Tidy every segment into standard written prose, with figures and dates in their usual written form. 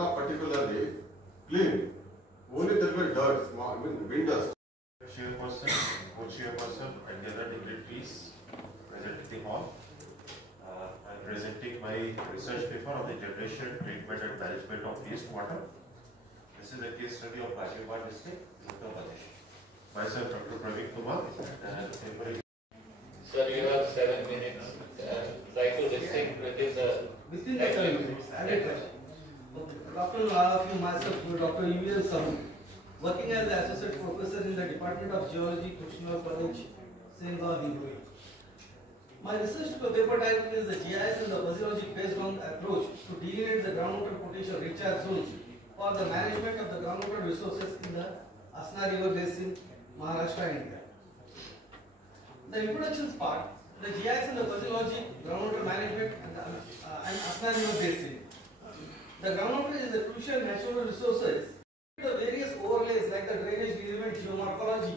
rooftop particularly clean. Only there were dirt, wind dust. Chairperson, co-chairperson, and the other dignitaries present in the hall. I'm presenting my research paper on the generation, treatment, and management of wastewater. This is a case study of Ghaziabad district, Uttar Pradesh. Myself, Dr. Praveen Kumar, and the paper. Sir, you have 7 minutes. Try to restrict within the 7 minutes. Dr. all of you, myself, Dr. E.V.L. Samu, working as the associate professor in the Department of Geology, Kushner College, Srinagar, Hingoli. My research paper title is the GIS and the physiology based on approach to delineate the groundwater potential recharge zones for the management of the groundwater resources in the Asna River Basin, Maharashtra, India. The introduction part, the GIS and the physiology, groundwater management and Asna River Basin. The groundwater is a crucial natural resources. The various overlays like the drainage, element, geomorphology,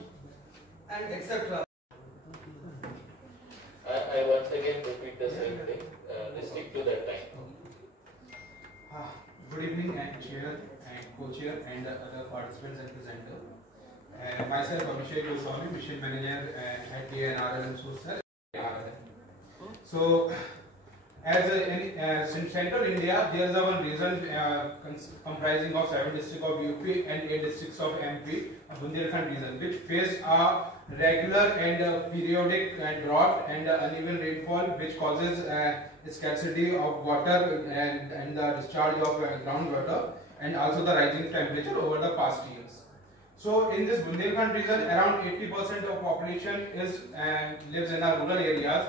and etc. I once again repeat the same thing. Stick to that time. Good evening, and chair and co-chair and the other participants and presenter. Myself, Abhishek Goswami, mission manager at ANRL Resources. So, in central India, there is one region comprising of 7 districts of UP and 8 districts of MP, Bundelkhand region, which face a regular and periodic drought and uneven rainfall, which causes scarcity of water and the discharge of groundwater, and also the rising temperature over the past years. So in this Bundelkhand region, around 80% of population lives in the rural areas,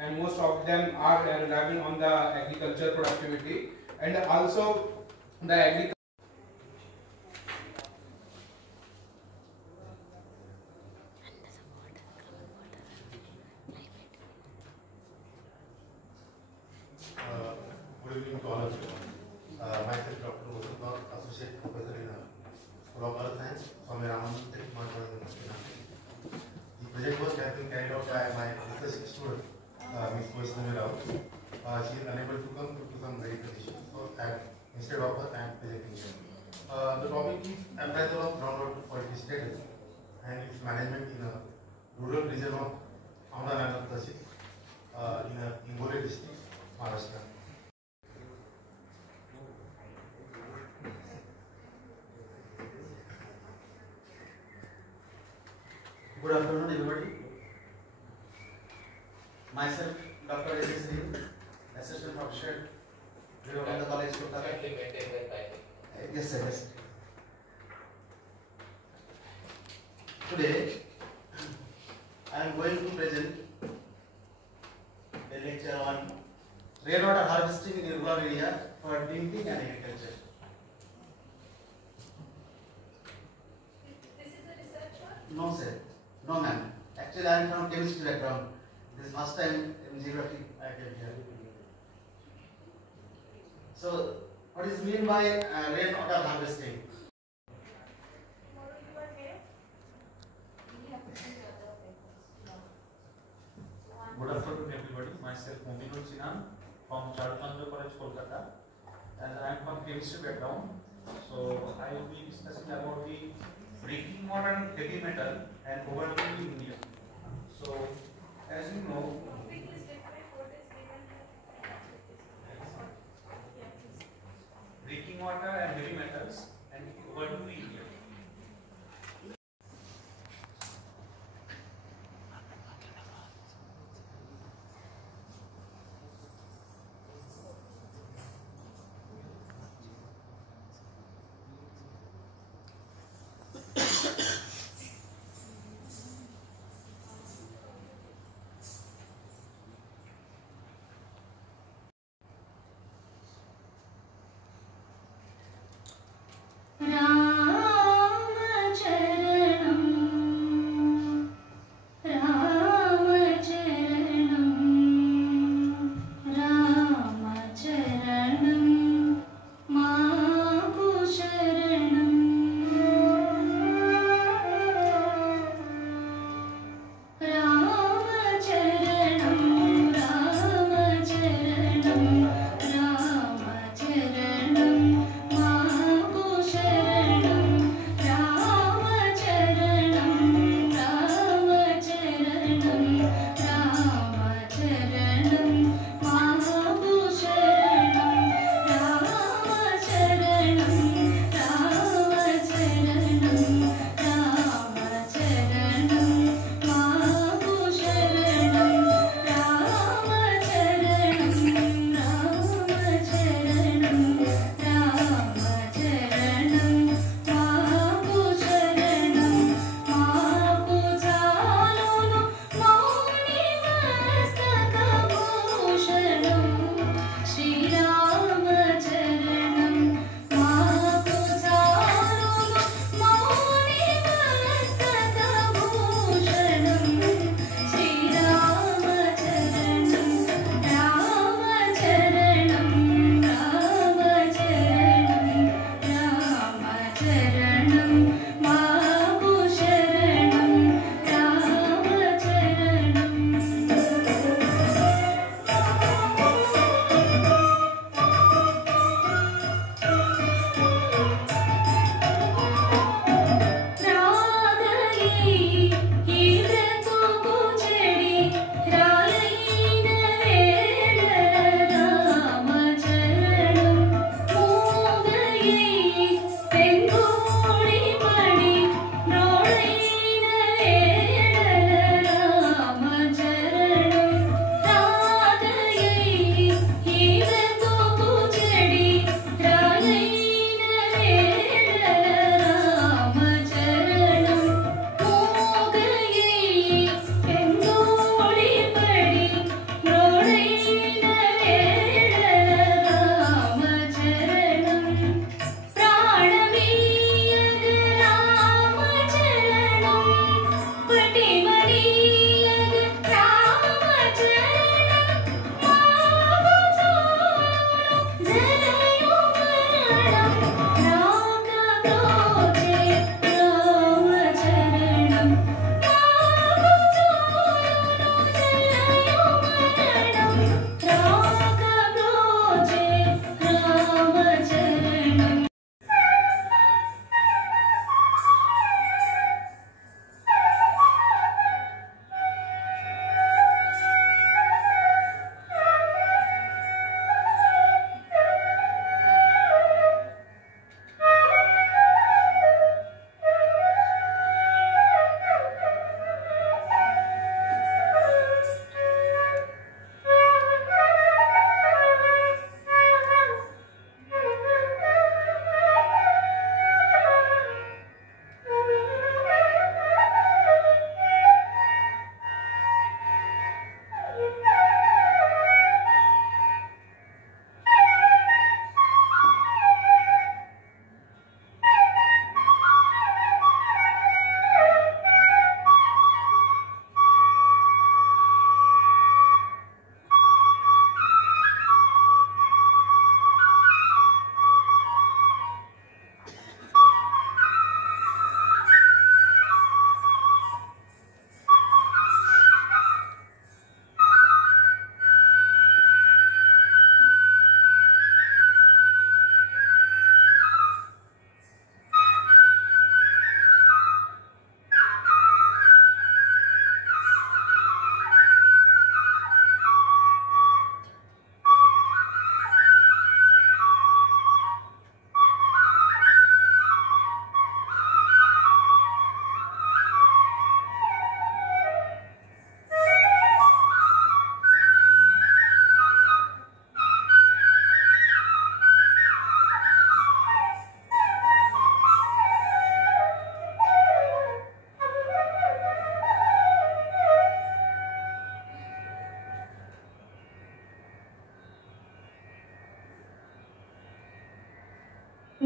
and most of them are relying on the agriculture productivity, and also the agriculture. Good evening to all of you. Myself, Dr. Vasudha, Associate Professor in School of Earth Science, Swami Ramanand Technology University. The project was carried out by my research student, Ms. Vaishnavi Rao. She is unable to come due to some medical issues, so instead of her, I am presenting here. The topic is appraisal of groundwater quality status and its management in a rural region of Ahmedabad Tahsil in Hingoli district, Maharashtra. Good afternoon, everybody. Myself, Dr. S. Singh, Assistant Professor, Vivekananda College, Kolkata. Kindly maintain that timing. Yes, sir. Yes. Today, I am going to present a lecture on rainwater harvesting in rural area for drinking and agriculture. This is a research work? No, sir. No, ma'am. Actually, I am from chemistry background. This is first time in geography I came here. So, what is mean by rainwater harvesting? Tomorrow you are here? We have to do the other papers. Good afternoon, everybody. Myself, Mominul Sinan from Chandra College, Kolkata. As I am from chemistry background, so I will be discussing about the drinking water and heavy metal and overlooking in India. So, as you know, Topic is different. What is given here? drinking water and heavy metals and overlooking India.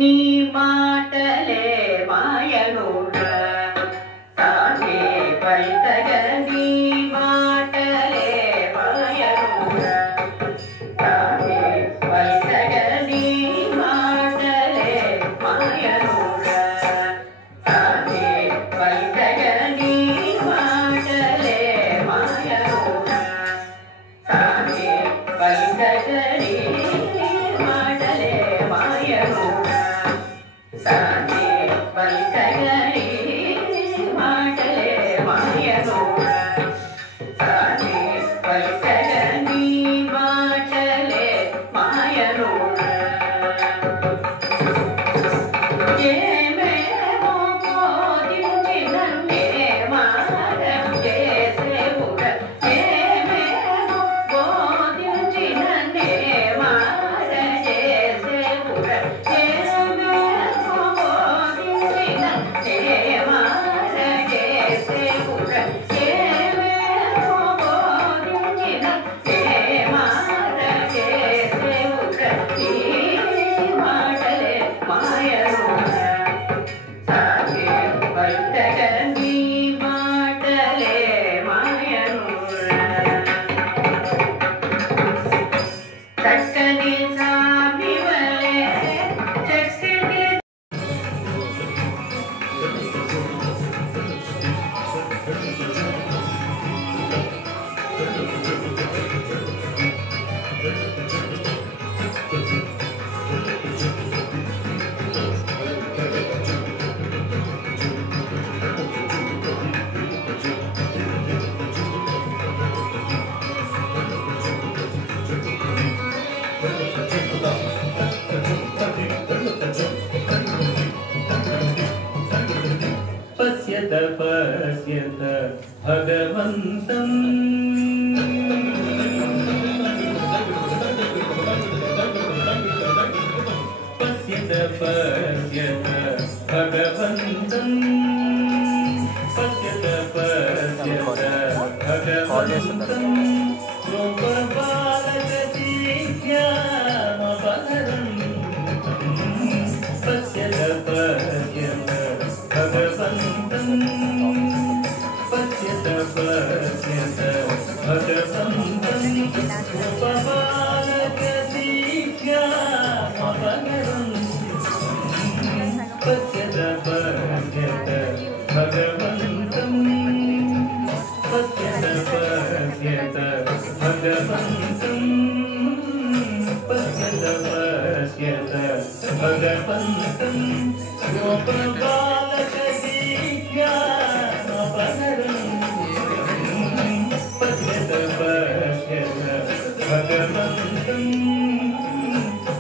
నీ మాటలే మాయనుడ సాగే పైతగ నీ మాటలే మాయనుడ సాగే పైతగ నీ మాటలే మాయనుడ సాగే పైతగ నీ మాటలే మాయనుడ సాగే పైతగ నీ మాటలే మాయనుడ సాగే పైతగ నీ మాటలే మాయనుడ సాగే పైతగ నీ మాటలే మాయనుడ ఏమేమో బోధించినన్నే మారం చేసేవుడ ఏమేమో బోధించినన్నే మార చేసేవుడ ఏమేమో బోధించినన్నే మార చేసేవుడ ఏమేమో బోధించినన్నే మార చేసేవుడ ఈ మాటలే మాయనుడ సాగే పైతగ నీ మాటలే మాయనుడ చక్కని సామివలే చక్కని పశ్యత పశ్యత Bhagavantam పశ్యత పశ్యత Bhagavantam పశ్యత పశ్యత Bhagavantam రూపబాలక దివ్యామపహరం పశ్యత పశ్యత Bhagavantam పశ్యత పశ్యత Bhagavantam రూపబాలక దివ్యామపహరం పశ్యత పశ్యత Bhagavantam పశ్యత పశ్యత Bhagavantam పశ్యత పశ్యత Bhagavantam రూపబాలక దివ్యామపహరం పశ్యత పశ్యత Bhagavantam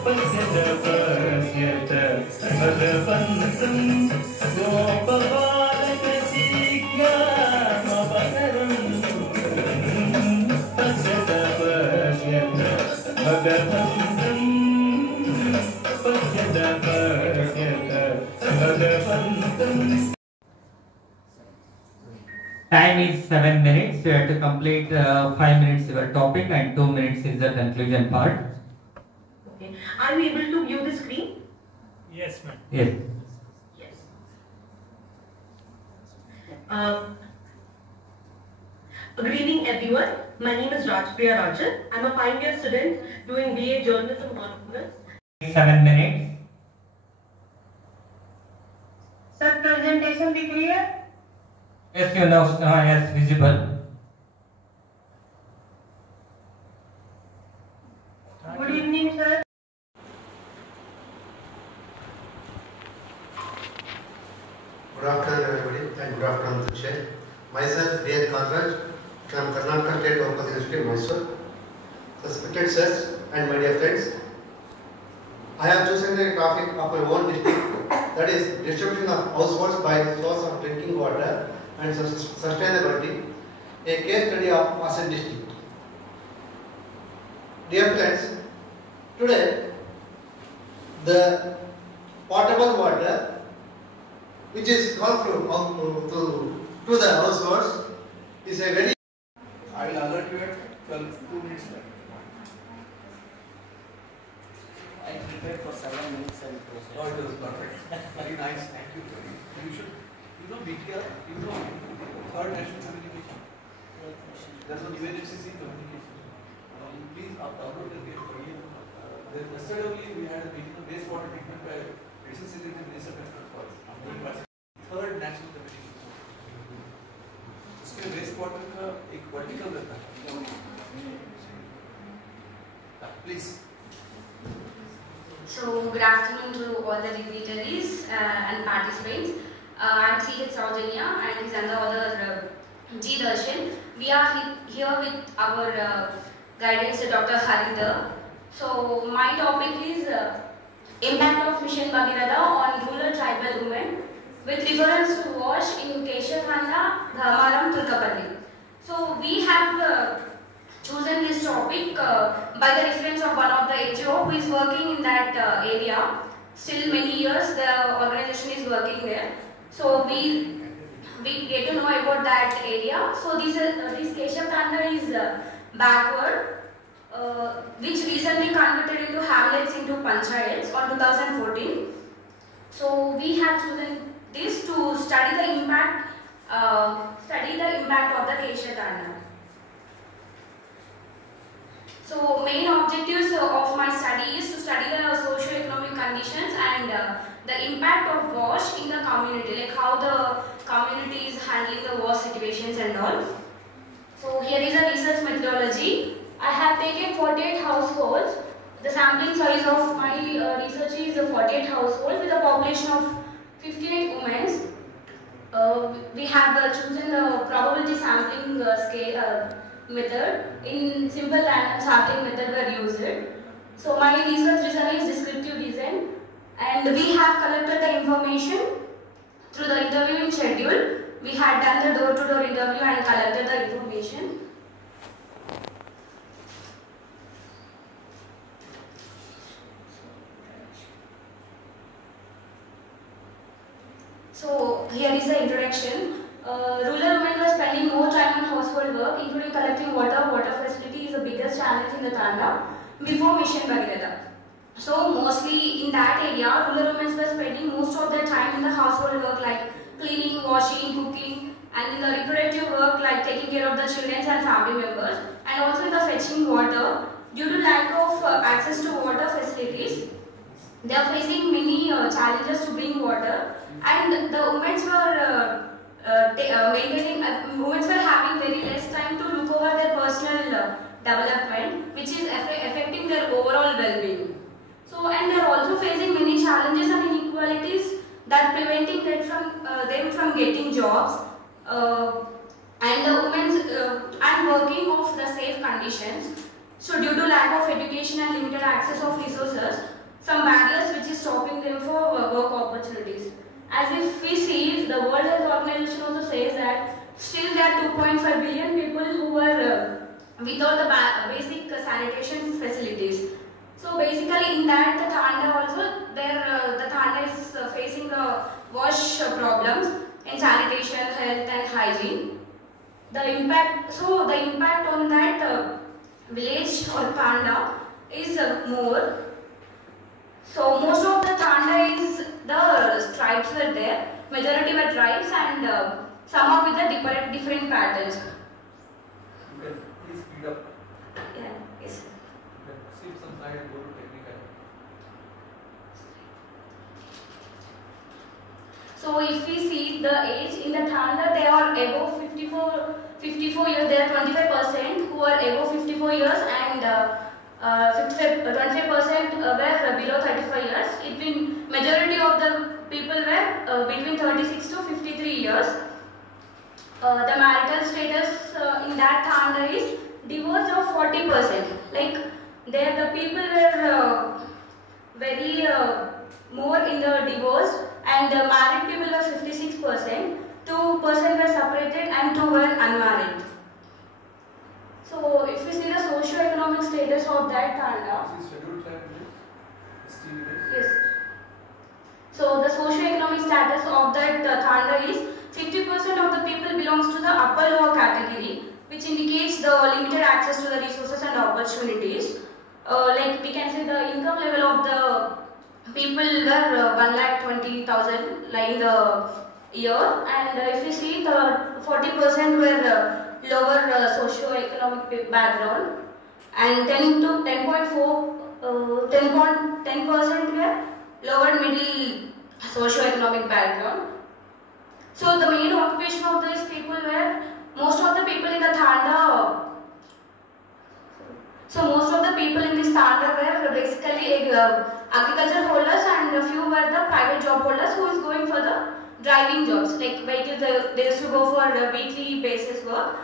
పశ్యత పశ్యత Bhagavantam రూపబాలక దివ్యామపహరం పశ్యత పశ్యత Bhagavantam పశ్యత పశ్యత Bhagavantam. Time is 7 minutes. You have to complete 5 minutes your topic and 2 minutes is the conclusion part. Okay. Are we able to view the screen? Yes, ma'am. Yes. Yes. Good evening, everyone. My name is Rajpriya Rajan. I'm a final-year student doing BA Journalism Honors. 7 minutes. Sir, presentation be clear? Yes, you know, yes, visible. Good evening, sir. Good afternoon, everybody, and good afternoon to Chair. Myself, B.N. Kanraj, from Karnataka State Local University, Mysore. Respected sirs and my dear friends, I have chosen the topic of my own district, that is distribution of households by source of drinking water and sustainability, a case study of Asan district. Dear friends, today the potable water which is come to the households is a very. I will alert you at 2 minutes. I I prepared for 7 minutes and it was. Oh, it was perfect. Very nice. Thank you. You should, BTR, third national communication. That's what UNFCC communication. Please upload the date for you. Yesterday only we had a meeting on wastewater treatment by recently the Minister of third national communication. उसमें wastewater का एक vertical रहता है. Please. So, good afternoon to all the dignitaries and participants. I'm C.H. Saujanya and his other G. Darshan. We are here with our guidance Dr. Haridhar. So, my topic is impact of Mission Bhagirath on rural tribal women with reference to WASH in Keshathanda, Dhamaram, Tulkapalli. So, we have chosen this topic by the reference of one of the NGO who is working in that area. Still many years the organization is working there. So we get to know about that area. So this Keshathanda is backward, which recently converted into hamlets into panchayats on 2014. So we have chosen this to study the impact of the Keshathanda. So main objectives of my study is to study the socio-economic conditions and the impact of WASH in the community, like how the community is handling the WASH situations and all. So here is a research methodology. I have taken 48 households. The sampling size of my research is 48 households with a population of 58 women. We have chosen the probability sampling scale method. In simple random sampling method were used. So my research design is descriptive design, and we have collected the information through the interviewing schedule. We had done the door-to-door interview and collected the information. So here is the introduction. Rural women were spending more time on household work, including collecting water. Water facility is the biggest challenge in the Tanda before Mission Bhagirath. So mostly in that area, rural women were spending most of their time in the household work like cleaning, washing, cooking, and in the reproductive work like taking care of the children and family members, and also in the fetching water. Due to lack of access to water facilities, they are facing many challenges to bring water, and the women were women were having very less time to look over their personal development, which is affecting their overall well-being. So, and they are also facing many challenges and inequalities that preventing them from getting jobs, and the women's and working of the safe conditions. So, due to lack of education and limited access of resources, some barriers which is stopping them for work opportunities. As if we see, the World Health Organization also says that still there are 2.5 billion people who were without the basic sanitation facilities. So basically in that the Tanda also, the Tanda is facing the WASH problems in sanitation, health and hygiene. The impact on that village or Tanda is more. So most of the Tanda is the tribes were there, majority were tribes, and some are with the different patterns. Okay, please speed up. Yeah, yes. Okay, skip some slide and go to technical. So if we see the age in the Tanda, they are above 54 years. There are 25% who are above 54 years, and 25% were below 35 years. Majority of the people were between 36 to 53 years. The marital status in that Tanda is divorce of 40%. Like there the people were very more in the divorce, and the married people were 56%. 2% were separated and 2 were unmarried. So if we see the socio-economic status of that Tanda. Yes. So the socio-economic status of that Tanda is 50% of the people belongs to the upper lower category, which indicates the limited access to the resources and opportunities. like we can say the income level of the people were 1,20,000 like the year, and if you see the 40% were lower socio-economic background, and 10% were lower middle socio-economic background. So the main occupation of these people were most of the people in the Thanda. So most of the people in this Thanda were basically agriculture holders, and a few were the private job holders who is going for the driving jobs, like vehicles. They used to go for a weekly basis work,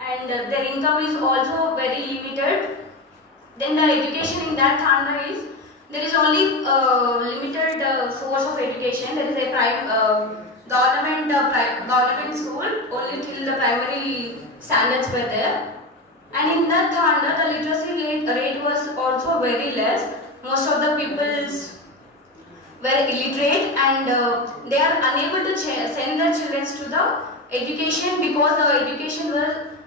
and their income is also very limited. Then the education in that Thanda is, there is only limited source of education. There is a government school, only till the primary standards were there. And in that Thanda, the literacy rate was also very less. Most of the peoples were illiterate, and they are unable to send their children to the education because the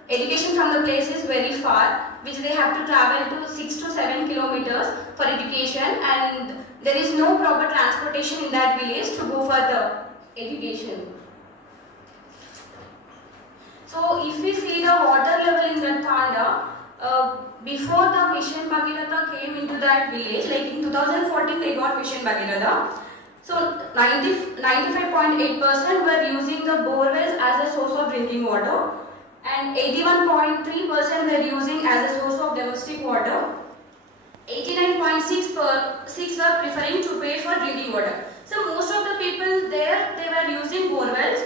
education from the place is very far, which they have to travel to 6 to 7 kilometers for education, and there is no proper transportation in that village to go for the education. So if we see the water level in the Thanda, before the Mission Bhagiratha came into that village, like in 2014 they got Mission Bhagiratha. So 95.8% were using the borewells as a source of drinking water, and 81.3% were using as a source of domestic water. 89.6% were preferring to pay for drinking water. So most of the people there, they were using borewells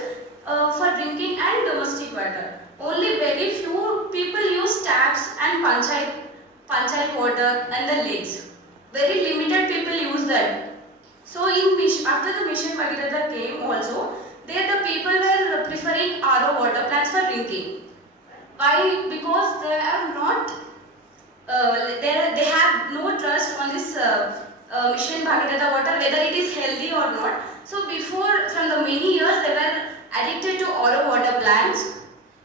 for drinking and domestic water. Only very few people use taps and panchayat water and the lakes. Very limited people use that. So after the Mission Bhagiratha came also, there the people were preferring RO water plants for drinking. Why? Because they are not, they have no trust on this Mission Bhagiratha water, whether it is healthy or not. So before, from the many years, they were addicted to RO water plants.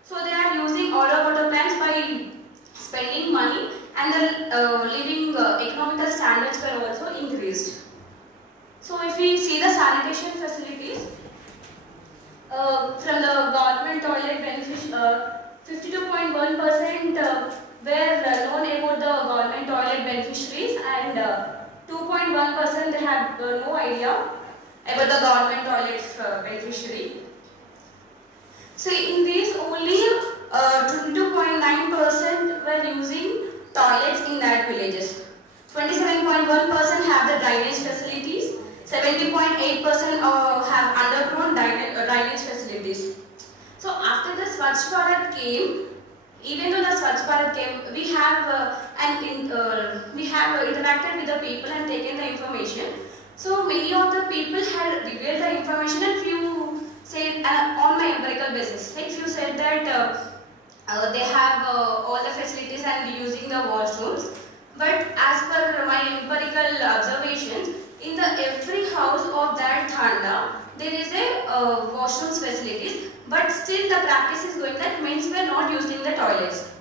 So they are using RO water plants by spending money, and the living economical standards were also increased. So if we see the sanitation facilities, from the government toilet beneficiaries, 52.1% were known about the government toilet beneficiaries, and 2.1% they have no idea about the government toilet beneficiary. So in these only 22.9% were using toilets in that villages. 27.1% have the drainage facilities. 70.8% have underground drainage facilities. So after the Swachh Bharat came, even though the Swachh Bharat came, we have interacted with the people and taken the information. So many of the people had revealed the information, and few said on my empirical basis. Like few said that they have all the facilities and using the washrooms. But as per my empirical observations, in the every house of that Thanda, there is a washrooms facilities, but still the practice is going that men were not using the toilets.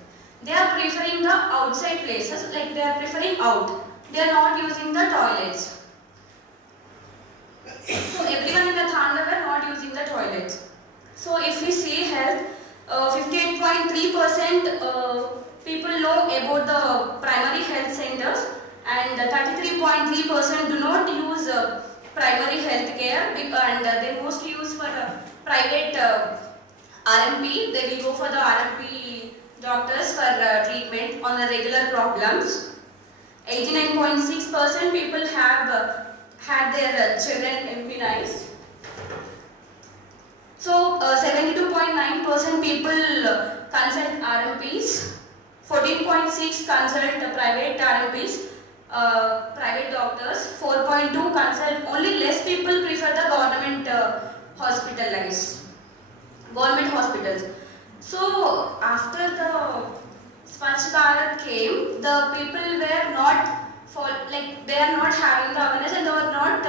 They are preferring the outside places, like they are preferring out. They are not using the toilets. So everyone in the Thanda were not using the toilets. So if we see health, 58.3% people know about the primary health centers, and 33.3% do not use primary health care, and they mostly use for private RMP. They will go for the RMP doctors for treatment on the regular problems. 89.6% people have had their children immunized. So 72.9% people consult RMPs. 14.6 consult private RMPs. Private doctors, 4.2 consult, only less people prefer the government hospitals. So after the Swachh Bharat came, the people were not they are not having the awareness, and they were not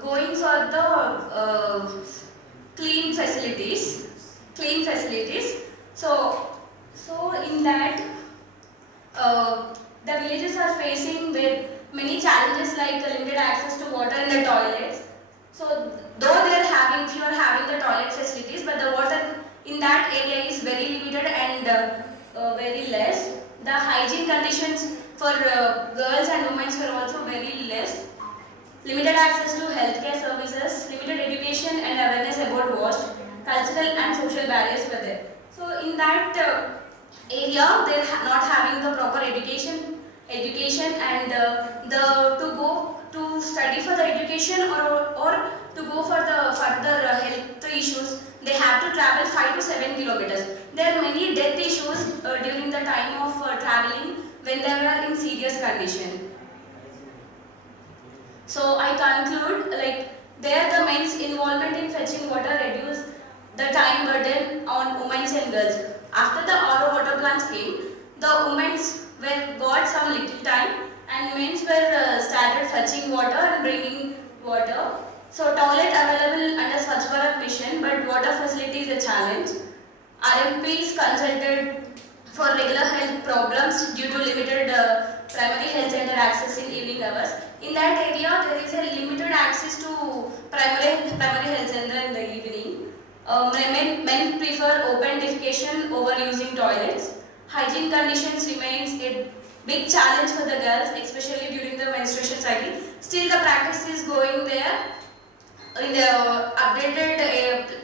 going for the clean facilities. So in that the villages are facing the toilets. So though they are having, if you are having the toilet facilities, but the water in that area is very limited and very less. The hygiene conditions for girls and women were also very less. Limited access to healthcare services, limited education and awareness about wash, cultural and social barriers were there. So in that area, they are not having the proper education and to go to study for the education or to go for the further health issues, they have to travel 5 to 7 kilometers. There are many death issues during the time of traveling when they were in serious condition. So I conclude, like, there the men's involvement in fetching water reduced the time burden on women and girls. After the RO water plants came, the women got some little time and men were started fetching water and bringing water. So toilet available under Swachh Bharat mission, but water facility is a challenge. RMPs consulted for regular health problems due to limited primary health center access in evening hours. In that area, there is a limited access to primary health center in the evening. Men prefer open defecation over using toilets. Hygiene conditions remains a big challenge for the girls, especially during the menstruation cycle. Still, the practice is going there. In the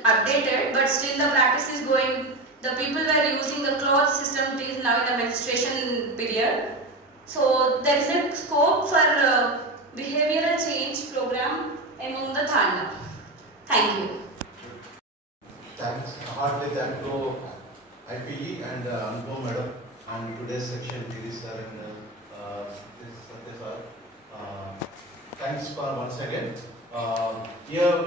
updated, but still the practice is going. The people were using the cloth system till now in the menstruation period. So there is a scope for behavioral change program among the Thanda. Thank you. Thanks. Heartily thank to IPE and Anupam Madam on today's section, Giri sir and Satya sir. Thanks for once again. Here